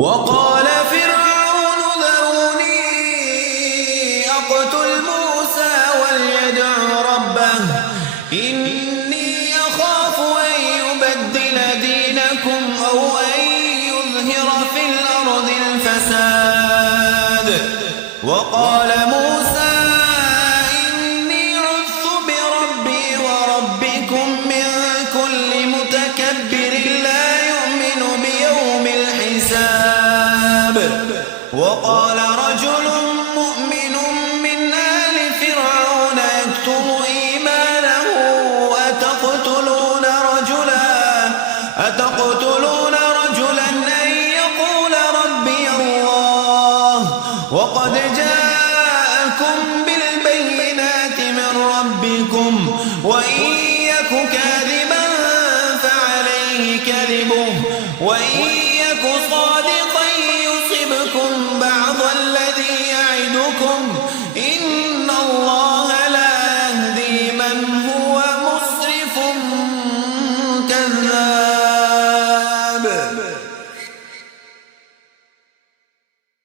وقال فرعون ذروني أقتل موسى وليدع ربه إني أخاف أن يبدل دينكم أو أن يظهر في الأرض الفساد. وقال موسى إني عذت بربي وربكم من كل متكبر لا يؤمن بيوم الحساب. وقال رجل مؤمن من آل فرعون يكتم إيمانه أتقتلون رجلا أن يقول ربي الله وقد جاءكم بالبينات من ربكم وإن يك كاذبا فعليه كذبه وإن يك صادقا يصبكم بعض الذي يعدكم